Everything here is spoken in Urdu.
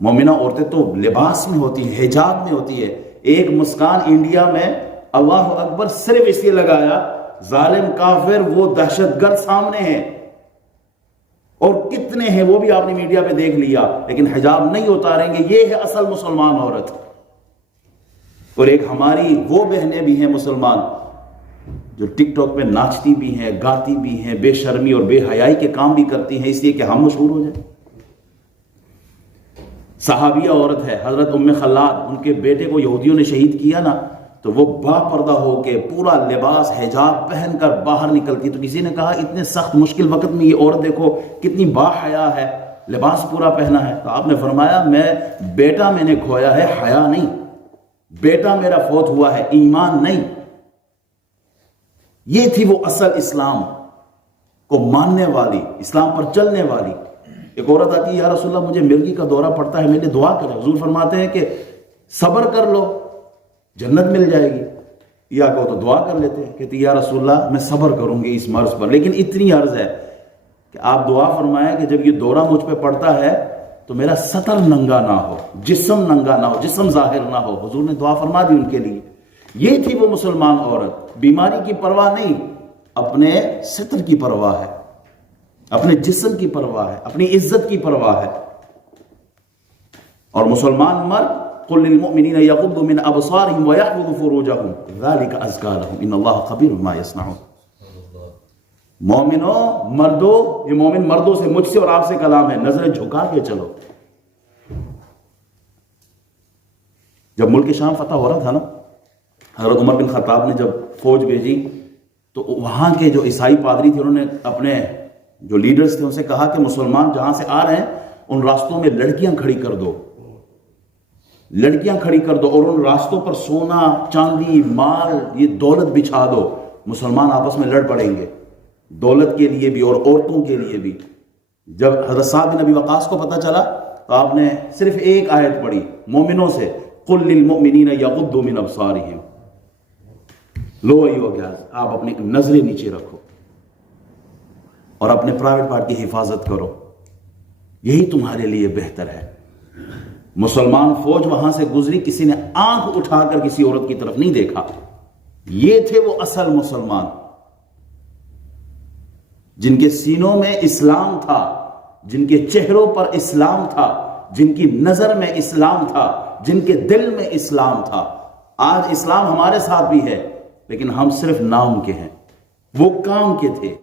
مومنہ عورتیں تو لباس میں ہوتی ہیں، حجاب میں ہوتی ہے. ایک مسکان انڈیا میں اللہ اکبر صرف اس لیے لگایا، ظالم کافر وہ دہشت گرد سامنے ہیں، اور کتنے ہیں وہ بھی آپ نے میڈیا پہ دیکھ لیا، لیکن حجاب نہیں اتاریں گے. یہ ہے اصل مسلمان عورت. اور ایک ہماری وہ بہنیں بھی ہیں مسلمان جو ٹک ٹاک پہ ناچتی بھی ہیں، گاتی بھی ہیں، بے شرمی اور بے حیائی کے کام بھی کرتی ہیں اس لیے کہ ہم مشہور ہو جائیں. صحابیہ عورت ہے حضرت ام خلاد، ان کے بیٹے کو یہودیوں نے شہید کیا نا، تو وہ با پردہ ہو کے پورا لباس حجاب پہن کر باہر نکلتی. تو کسی نے کہا اتنے سخت مشکل وقت میں یہ عورت دیکھو کتنی با حیا ہے، لباس پورا پہنا ہے. تو آپ نے فرمایا بیٹا میں نے کھویا ہے، حیا نہیں. بیٹا میرا فوت ہوا ہے، ایمان نہیں. یہ تھی وہ اصل اسلام کو ماننے والی، اسلام پر چلنے والی. ایک عورت آتی ہے، یا رسول اللہ مجھے مرگی کا دورہ پڑتا ہے، میرے لیے دعا کریں. حضور فرماتے ہیں کہ صبر کر لو جنت مل جائے گی. یا کہو تو دعا کر لیتے ہیں، کہتی یا رسول اللہ میں صبر کروں گی اس مرض پر، لیکن اتنی عرض ہے کہ آپ دعا فرمائیں کہ جب یہ دورہ مجھ پہ پڑتا ہے تو میرا سطر ننگا نہ ہو، جسم ننگا نہ ہو، جسم ظاہر نہ ہو. حضور نے دعا فرما دی ان کے لیے. یہ تھی وہ مسلمان عورت، بیماری کی پرواہ نہیں، اپنے ستر کی پرواہ ہے، اپنے جسم کی پرواہ ہے، اپنی عزت کی پرواہ ہے. اور مسلمان مرد قل للمؤمنین یغضوا من ابصارهم ویحفظوا فروجهم ذلک ازکی لهم ان اللہ خبیر بما یصنعون. مومنوں، مردوں، یہ مومن مردوں سے، مجھ سے اور آپ سے کلام ہے، نظریں جھکا کے چلو. جب ملک شام فتح ہو رہا تھا نا، حضرت عمر بن خطاب نے جب فوج بھیجی تو وہاں کے جو عیسائی پادری تھے انہوں نے اپنے جو لیڈرز تھے ان سے کہا کہ مسلمان جہاں سے آ رہے ہیں ان راستوں میں لڑکیاں کھڑی کر دو، لڑکیاں کھڑی کر دو، اور ان راستوں پر سونا چاندی مال یہ دولت بچھا دو. مسلمان آپس میں لڑ پڑیں گے دولت کے لیے بھی اور عورتوں کے لیے بھی. جب حضرت سعد بن ابی وقاص کو پتہ چلا تو آپ نے صرف ایک آیت پڑھی مومنوں سے، قل للمؤمنین یغضوا من ابصارہم. لو ایو گیاز، آپ اپنی نظریں نیچے رکھو اور اپنے پرائیویٹ پارٹ کی حفاظت کرو، یہی تمہارے لیے بہتر ہے. مسلمان فوج وہاں سے گزری، کسی نے آنکھ اٹھا کر کسی عورت کی طرف نہیں دیکھا. یہ تھے وہ اصل مسلمان جن کے سینوں میں اسلام تھا، جن کے چہروں پر اسلام تھا، جن کی نظر میں اسلام تھا، جن کے دل میں اسلام تھا. آج اسلام ہمارے ساتھ بھی ہے لیکن ہم صرف نام کے ہیں، وہ کام کے تھے.